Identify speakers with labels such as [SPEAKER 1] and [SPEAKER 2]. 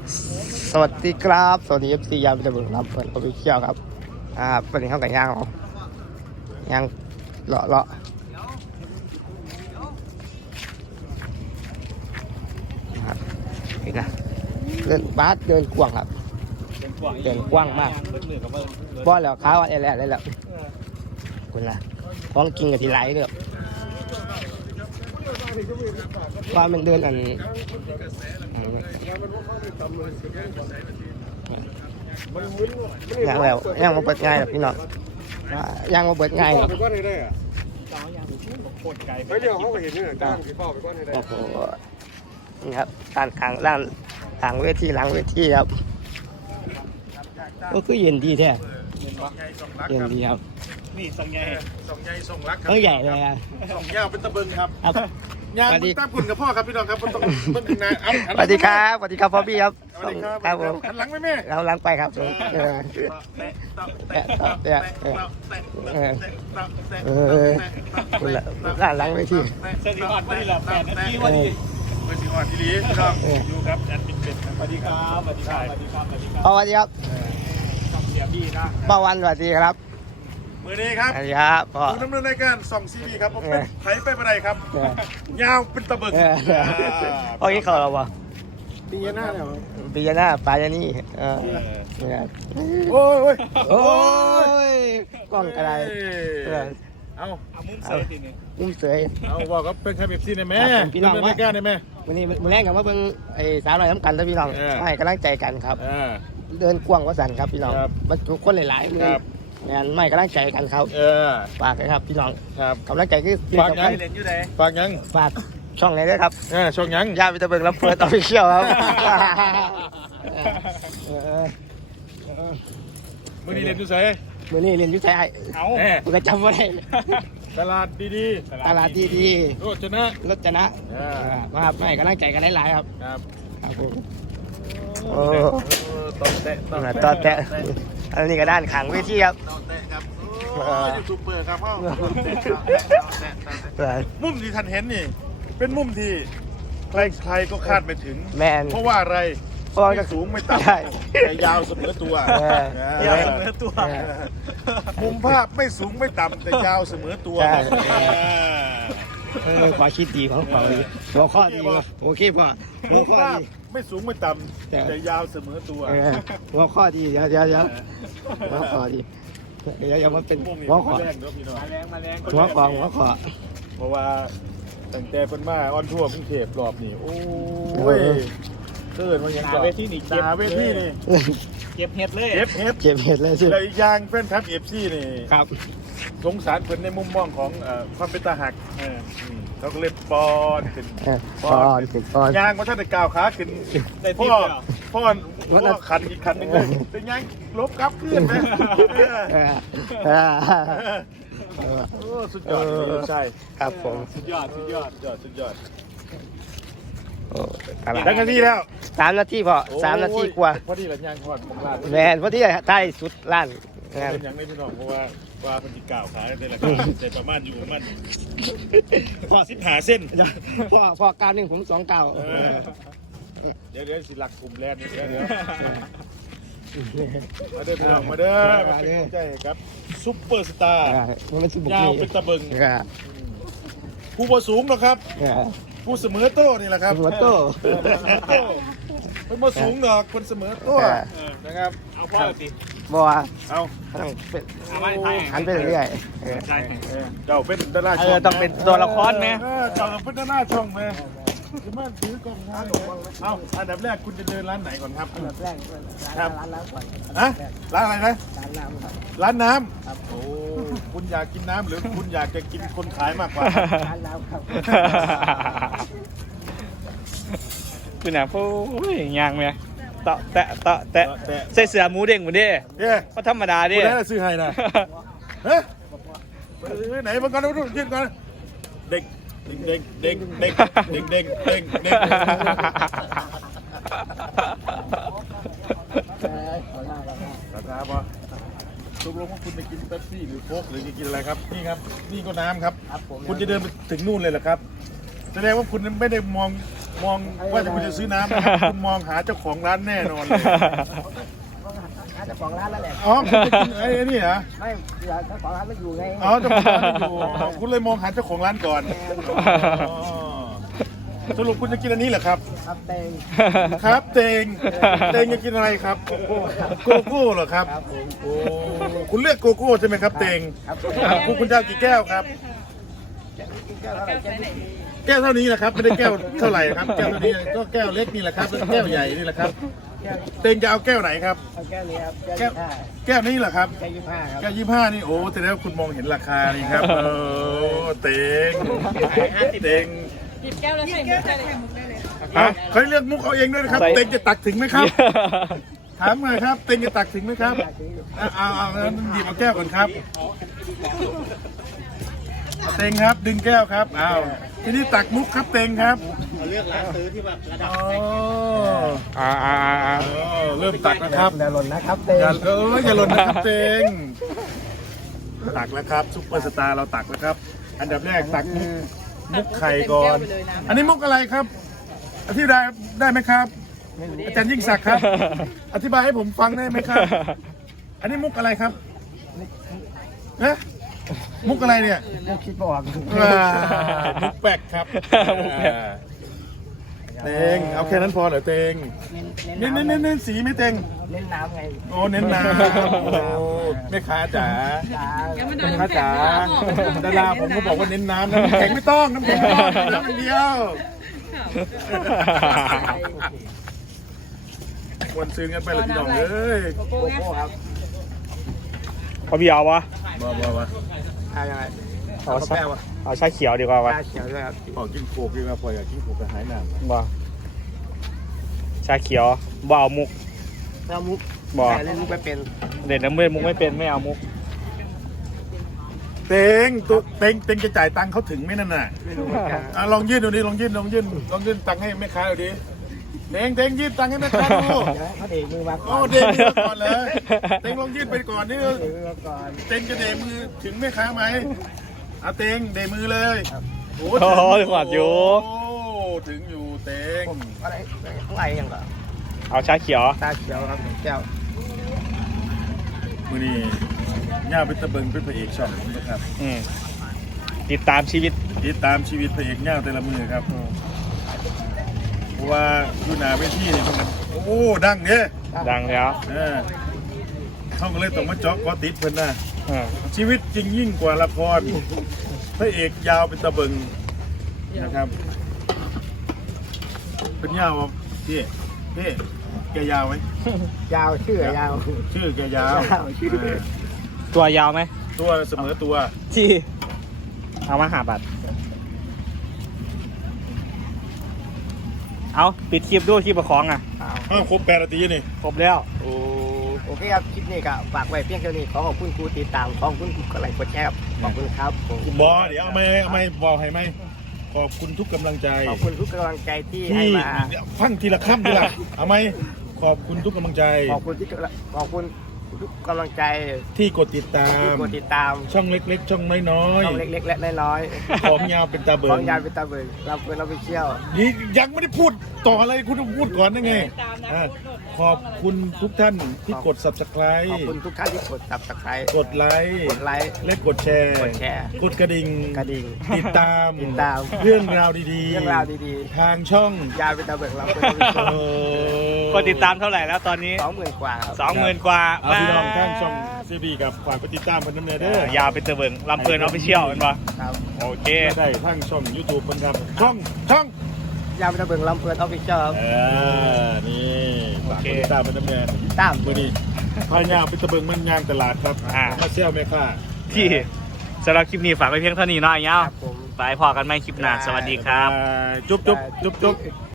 [SPEAKER 1] สวัสดีครับสวัสดีFC ยามเป็นบุญครับเปิดโอฟิเชียลครับวันนี้เข้ากับย่างย่างเลาะครับเห็นนะเดินบาสเดินกว้างครับเดินกว้างมากบ่แล้วขาว่าอะไรแล้วคุณล่ะของกินกับที่ไหลเลยว่ามันเดินอันย่างแล้วย่างมาเปิดง่ายหรอกพี่น้องย่างมาเปิดง่ายหรอก
[SPEAKER 2] ไปเดี๋ยวเขาไปเห็นนี่จ้างพี่พ่อไปก้อนให้ได้
[SPEAKER 1] โอ้โหนี่ครับด้านข้างด้านหลังเวทีหลังเวทีครับก็คือเย็นดีแท้เย็นดีครับ
[SPEAKER 2] นี่ส่งใหญ่ส่งรักครับ
[SPEAKER 1] ใหญ่เลยอ่ะ
[SPEAKER 2] ส่งยาวเป็นตะเบิงครับ
[SPEAKER 1] ครับ
[SPEAKER 2] ยางตามคุณกับพ่อครับพี่น้องครับต้องเบิ้งถึงนาย
[SPEAKER 1] สวัสดีครับสวัสดีครับพ่อพี่ครับ
[SPEAKER 2] สวัสดีครับ
[SPEAKER 1] ครับผม
[SPEAKER 2] หันหลังไหมแม่
[SPEAKER 1] เราหลังไปครับคุณละด้านหลังเวที
[SPEAKER 2] เส้นที่อ่อนไปหลับ8 นาทีวันนี้เบอร์สีอ่อนทีนี้พี่น้องอยู่ครับแอดมินเป็ดสวัสดีครับสวัสดีครับสวัสดีครับสวัสดีครับ
[SPEAKER 1] สวัสดีครับ
[SPEAKER 2] เสียบี้นะ
[SPEAKER 1] ป้าวันสวัสดีครับ
[SPEAKER 2] มือนี้ครับ
[SPEAKER 1] สวัสดีครับพ่อ
[SPEAKER 2] ผู้ดำเนินรายการส่องซีบีครับผมเป็นไผ่ไปอะไรครับยาวเป็นตะเบิง
[SPEAKER 1] โอ้ยเขาเราวะ
[SPEAKER 2] ปีหน้าเนี่ย
[SPEAKER 1] ปีหน้าปลายนี่
[SPEAKER 2] โอ้ย
[SPEAKER 1] โอ้ยกล้องอะไร
[SPEAKER 2] เอามุ้งเสยทีนึง
[SPEAKER 1] มุ้มเสย
[SPEAKER 2] เอาบอกว่าเป็นคาเมฟซี่ในแม่
[SPEAKER 1] พี่น้อง
[SPEAKER 2] ดำเนินรายการในแม่
[SPEAKER 1] วันนี้มือแรกกับว่าเบิ่งไอ้สาวน้อยน้ำกันแล้วพี่น้องให้กำลังใจกันครับเดินกว้างว่าสันครับพี่น้องบรรทุกคนหลายๆมืองานไม่กำลังใจกันครับฝากนะครับพี่น้องกำลังใจคือฝากยังฝากช่องไหนด้วยครับ
[SPEAKER 2] ช่องยัง
[SPEAKER 1] ญาติวิตาเบิงรับเฟิร์สออฟฟิเชียลครับ
[SPEAKER 2] มือนี้เรียนดูใส่
[SPEAKER 1] มือนี้เรียนยุทธไทย
[SPEAKER 2] เอา
[SPEAKER 1] กูก็จำไว้ได้
[SPEAKER 2] ตลาดดี
[SPEAKER 1] ตลาดดี
[SPEAKER 2] ๆโรจนะ
[SPEAKER 1] รถจนะมาครับไม่กำลังใจกันหลายๆครับ
[SPEAKER 2] ครับ
[SPEAKER 1] ครับผม
[SPEAKER 2] ต่อแตะ
[SPEAKER 1] ต่อแตะอันนี้ก็ด้านขังเวทีครับ
[SPEAKER 2] ต่อแตะครับยูทูบเบอร์ครับพ่อมุมที่ท่านเห็นนี่เป็นมุมที่ใครๆก็คาดไม่ถึง
[SPEAKER 1] แมน
[SPEAKER 2] เพราะว่าอะไร
[SPEAKER 1] เพราะว่า
[SPEAKER 2] ไม่สูงไม่ต่ำ
[SPEAKER 1] ใช่
[SPEAKER 2] แต่ยาวเสมอตัวย
[SPEAKER 1] าวเสมอตัว
[SPEAKER 2] มุมภาพไม่สูงไม่ต่ำแต่ยาวเสมอตัว
[SPEAKER 1] ใช่ขอคิดดีของเขาหัวข้อดีโอเคป่ะหั
[SPEAKER 2] มุ
[SPEAKER 1] ว
[SPEAKER 2] ม
[SPEAKER 1] ข้อ
[SPEAKER 2] ภาพ
[SPEAKER 1] ดี
[SPEAKER 2] ไม่สูงไม่ต่ำแต่ยาวเสมอตัว
[SPEAKER 1] หัวข้อดีเดี๋ยวหัวข้อดีเดี๋ยวมันเป็นหัวข้อ
[SPEAKER 2] แรงเด้อพี่น้อง
[SPEAKER 1] หัวข้อ
[SPEAKER 2] เพราะว่าตั้งแต่เป็นมาออนทัวร์กรุงเทพรอบนี้โอ้ยเกิดมันยังเวทีนี่เก็บเวทีนี่
[SPEAKER 3] เก็บเห็ดเลย
[SPEAKER 2] เก็บเฮ็ด
[SPEAKER 1] เจ็บเห็ดเลยสิ
[SPEAKER 2] แล้วอีกอย่างแฟนคลับเอฟซีนี่
[SPEAKER 1] ครับ
[SPEAKER 2] สงสารเพิ่นในมุมมองของความเป็นตาหักเขาก็เลยป้อนขึ้น
[SPEAKER 1] ปอน
[SPEAKER 2] ยางว่าท่านได้ก้าวขาขึ้นพ่อขันอีกขันหนึงเลยเป็นยังลบกลับขึ้นไหมโอ้สุดยอดเลยใช่
[SPEAKER 1] ครับผม
[SPEAKER 2] สุดยอด
[SPEAKER 1] อะไร
[SPEAKER 2] แล้วกันที่แล้ว
[SPEAKER 1] 3 นาทีพอ3 นาทีกว่า
[SPEAKER 2] พอดีหลังยางทอดของร้าน
[SPEAKER 1] แมนพอดีใต้สุดร้าน
[SPEAKER 2] เป็นยังไม่พี่น้องเพราะว่าคนที่ก้าวขาได้ละแต่ประมาณอยู่มันพอ15 เส้น
[SPEAKER 1] พอก้าวหนึ่งผม2 ก้าว
[SPEAKER 2] เดี๋ยวสิหลักกลุ่มแรกเดี๋ยวมาเด้อพี่น้องมาเด้อมาเป็นกำลังใจครับซุปเปอร์สตาร์
[SPEAKER 1] มันสุบุก
[SPEAKER 2] ยาว
[SPEAKER 1] นี่
[SPEAKER 2] เป็นตะเบิงผู้บ่สูงหรอกครับผู้เสมอโต้นี่แหละครับ
[SPEAKER 1] หัวโต
[SPEAKER 2] เป็นบ่สูงหรอกคนเสมอโต้นะครับ
[SPEAKER 3] เอาพ่อสิ
[SPEAKER 1] บัว
[SPEAKER 2] เอา
[SPEAKER 1] หันไปเรื่อย
[SPEAKER 3] ใช่
[SPEAKER 2] เจ้าเป็นดาราช่อง
[SPEAKER 3] ต้องเป็นตัวละครไหม
[SPEAKER 2] เจ้าต้องเป็นดาราช่องไหมจะมาถือกล่องทานเอาอันดับแรกคุณจะเดินร้านไหนก่อนครับ
[SPEAKER 1] ๆแรก
[SPEAKER 2] ครับ
[SPEAKER 1] ร้านน้ำก่อน
[SPEAKER 2] ฮะร้านอะไรนะ
[SPEAKER 1] ร้านน้ำครับ
[SPEAKER 2] ร้านน้ำโอ้คุณอยากกินน้ำหรือคุณอยากจะกินคนขายมากกว่า
[SPEAKER 1] ร้านน้ำครับ
[SPEAKER 3] คุณน่ะพูดยางไหมเตะใส่เสื้อหมูเด้งหมูเด้
[SPEAKER 2] เฮ้ย
[SPEAKER 3] ก็ธรรมดา
[SPEAKER 2] คุ
[SPEAKER 3] ดิ
[SPEAKER 2] ณได้ซื้อให้นะเฮ้ยไหนมาก่อนดูยืนก่อนเด็กเด็กเด็กเด็กเด็กเด็กเด็กเด็กราคาปะตกลงว่าคุณจะกินเป๊ปซี่หรือโค้กหรือจะกินอะไรครับนี่ครับนี่ก็น้ำครับคุณจะเดินไปถึงนู่นเลยเหรอครับแสดงว่าคุณไม่ได้มมองว่าจะคุณจะซื้อน้ำนะครับคุณมองหาเจ้าของร้านแน่นอนเลย
[SPEAKER 1] เจ้าของร้านนั่นแหละ
[SPEAKER 2] อ๋อคุณจะกินไอ้นี่เหรอ
[SPEAKER 1] ไม่เจ้าของร้านไม่อยู่ไง
[SPEAKER 2] อ๋อเจ้าของร้านไม่อยู่คุณเลยมองหาเจ้าของร้านก่อนอ๋อสรุปคุณจะกินอันนี้เหรอครับ
[SPEAKER 1] ครับเตง
[SPEAKER 2] ครับเตงจะกินอะไรครับโกโก้เหรอครับโอ้คุณเลือกโกโก้ใช่ไหมครับเตงครับคุณจะเอากี่แก้วครับ แก้วเท่านี้แหละครับไม่ได้แก้วเท่าไหร่ครับแก้วเท่านี้ก็แก้วเล็กนี่แหละครับแก้วใหญ่นี่แหละครับเตงจะเอาแก้วไหนครับ
[SPEAKER 1] เอาแก้วนี้ครับ
[SPEAKER 2] แก้วนี้เหรอครับ
[SPEAKER 1] แก้ว25ครับ
[SPEAKER 2] แก้ว25นี่โอ้แต่แล้วคุณมองเห็นราคานี่ครับโอ้เตงเตง
[SPEAKER 4] หยิบแก้วแล้วใส่มุกได้เลย
[SPEAKER 2] เขาเลือกมุกเอาเองด้วยนะครับเตงจะตักถึงไหมครับถามหน่อยครับเตงจะตักถึงไหมครับเอางั้นหยิบเอาแก้วก่อนครับเตงครับดึงแก้วครับอ้าวทีนี้ตักมุกครับเตงครับเลือกร้านซื้อที่แบบระดับเริ่มตักนะครับ
[SPEAKER 1] อย่าหล่นนะครับเตง
[SPEAKER 2] อย่าหล่นนะครับเตงตักแล้วครับซุปเปอร์สตาร์เราตักแล้วครับ อันดับแรกตักมุกไข่ก่อน อันนี้มุกอะไรครับอธิบายได้ไหมครับอาจารย์ยิ่งศักดิ์ครับ อธิบายให้ผมฟังได้ไหมครับ อันนี้มุกอะไรครับนะมุกอะไรเนี่ย
[SPEAKER 1] มุกคิดไม่ออก
[SPEAKER 2] มุกแปลกครับเตงเอาแค่นั้นพอเหรอเตงเน้นสีไหม่เตง
[SPEAKER 1] เน้นน้ำไง
[SPEAKER 2] โอ้เน้นน้ำโอ้แม่ค้าจ๋า
[SPEAKER 4] ยังไม่โดน
[SPEAKER 2] แม่ค้าจ๋าดาราผมก็บอกว่าเน้นน้ำน้ำแข็งไม่ต้องน้ำแข็งไม่ต้องน้ำมันเดียวควรซื้อกันไปเลยพี่น้องเอ้ย
[SPEAKER 4] โกโก้
[SPEAKER 1] โก
[SPEAKER 4] ไง
[SPEAKER 1] โก้ครับ
[SPEAKER 3] พอพี่เอาวะ
[SPEAKER 2] บ่
[SPEAKER 1] เอายังไง
[SPEAKER 3] เอา
[SPEAKER 1] กาแฟวะ
[SPEAKER 3] เอาชาเขียวดีกว่าวะ
[SPEAKER 1] ชาเขียวด้วยครับ
[SPEAKER 2] พอกินโคกดีกว่าพออยากกินโคกกระหายน้ำ
[SPEAKER 3] บ่ชาเขียวบ่เอามุก
[SPEAKER 1] แล้วมุก
[SPEAKER 3] บ่
[SPEAKER 1] แต่เล่นมุกไม่เป็น
[SPEAKER 3] เด่นน้ำเมื่อมุกไม่เป็นไม่เอามุก
[SPEAKER 2] เตงจะจ่ายตังค์เขาถึงไหมนั่นน่ะ
[SPEAKER 1] ไม่รู้เหมือนกัน
[SPEAKER 2] ลองยื่นดูดิลองยื่นตังค์ให้แม่ค้าดูดิเตงยื่นตังค์ให้แม่ค้าดู
[SPEAKER 1] เดี๋ยวเขาเดมือมาก่
[SPEAKER 2] โอ้
[SPEAKER 1] อน
[SPEAKER 2] เดมือก่อนเลยเตงลองยื่นไปก่อนนี่
[SPEAKER 1] เดมือมาก่อน
[SPEAKER 2] เตงจะเดมือถึงแม่ค้าไหมเอาเตงเดมือเลย
[SPEAKER 3] โอ้ถึงหวัดอยู่
[SPEAKER 2] โอ้ถึงอยู่เตง
[SPEAKER 1] อะไรอะไรยังก่อน
[SPEAKER 3] เอาชาเขียว
[SPEAKER 1] ชาเขียวครับแก้ว
[SPEAKER 2] มือนี่ย่าเป็นตะเบิงเป็นพระเอกช่องผมนะครับ
[SPEAKER 3] ติดตามชีวิต
[SPEAKER 2] ติดตามชีวิตพระเอกย่าแต่ละมือครับเพราะว่าอยู่หน้าเวทีนี่มันโอ้ดังเนี่ย
[SPEAKER 3] ดังแล้ว
[SPEAKER 2] เขาก็เลยต้องมาเจาะกอติดเพิ่นนะ
[SPEAKER 3] เออ
[SPEAKER 2] ชีวิตจริงยิ่งกว่าละครพระเอกยาวเป็นตะเบิงนะครับเป็นยาวอ่ะพี่แกยาวไหม
[SPEAKER 1] ยาวชื่อยาว
[SPEAKER 2] ชื่อแกยาว
[SPEAKER 1] ชื่อ
[SPEAKER 3] ตัวยาวไหม
[SPEAKER 2] ตัวเสมอตัว
[SPEAKER 3] ที่เอามาหาบัตรเอาปิดคลิปด้วยคลิปประคองอ่ะ
[SPEAKER 2] อ้าวครบ8 นาทีนี่
[SPEAKER 3] ครบแล้ว
[SPEAKER 1] โอเคครับคลิปนี้ก็ฝากไว้เพียงเท่านี้ขอบคุณครูติดตามขอบคุณกดไลค์กดแชร์ขอบคุณครับผม
[SPEAKER 2] บอเดี๋ยวเอาไม่บอกให้ไหมขอบคุณทุกกำลังใจ
[SPEAKER 1] ขอบคุณทุกกำลังใจที่ให้
[SPEAKER 2] ที่
[SPEAKER 1] มา
[SPEAKER 2] ฟังทีละคำดีละเอาไหมขอบคุณทุกกำลังใจ
[SPEAKER 1] ขอบคุณทุกกำลังใจ
[SPEAKER 2] ที่กดติดตา
[SPEAKER 1] ที่
[SPEAKER 2] ม
[SPEAKER 1] กดติดตาม
[SPEAKER 2] ช่องเล็กๆ ช่องน้อย
[SPEAKER 1] ช่องเล็กๆและน้อย
[SPEAKER 2] ๆของยาวเป็นตา
[SPEAKER 1] ๆ
[SPEAKER 2] เบิ
[SPEAKER 1] ของ งยานเป็นตาเบิกรับเพื่อนเราไปเที่ยว
[SPEAKER 2] นี่ยังไม่ได้พูดต่ออะไรคุณต้องพูดก่อนได้ไง
[SPEAKER 4] ตามนะ
[SPEAKER 2] อ่ะขอบคุณทุกท่านที่กด
[SPEAKER 1] ข
[SPEAKER 2] subscribe
[SPEAKER 1] อบคุณทุกท่านที่กดตับตะไคร้
[SPEAKER 2] กดไลค์
[SPEAKER 1] กดไลค์
[SPEAKER 2] และกดแชร์
[SPEAKER 1] กดแชร์
[SPEAKER 2] กดกระดิ่ง
[SPEAKER 1] กระดิ่ง
[SPEAKER 2] ติดตาม
[SPEAKER 1] ติดตาม
[SPEAKER 2] เรื่องราวดีๆ
[SPEAKER 1] เรื่องราวดี
[SPEAKER 2] ทางช่อง
[SPEAKER 1] ๆยานเป็นตาเบิกรับเพื่อนเราไปเที่ยว
[SPEAKER 3] กดติดตามเท่าไหร่แล้วตอนนี้
[SPEAKER 1] 20,000 กว่าครับ
[SPEAKER 3] 20,000 กว่า
[SPEAKER 2] เอาพี่น้องทางช่องซีบีกับฝากไปติดตามเพิ่นน้ำเนยเด้อย
[SPEAKER 3] าวเป็นเตอร์เบิงลำเพลินออฟฟิเชียลเป็นปะ
[SPEAKER 1] ครับ
[SPEAKER 3] โอเค
[SPEAKER 2] ได้ทางช่อง YouTube เพิ่นครับช่อง
[SPEAKER 1] ยานเป็นตาเบิกรับเพื่อนออฟฟิเชียลครับ
[SPEAKER 2] นี่ฝาก
[SPEAKER 3] โอเค
[SPEAKER 2] ไปติดตามเพิ่นน้ำเนย
[SPEAKER 1] ตาม
[SPEAKER 2] มื้อนี้พายาวไปตะเบิงมันยางตลาดครับ มาเซี่ยวแม่ค้า
[SPEAKER 3] ที่สำหรับคลิปนี้ฝากไว้เพียงเท่านี้เนาะไอ้เงา
[SPEAKER 1] ครับผม
[SPEAKER 3] ไปพอกันไหมคลิปหน้าสวัสดีครับ
[SPEAKER 2] บ๊ายบายจุ๊บ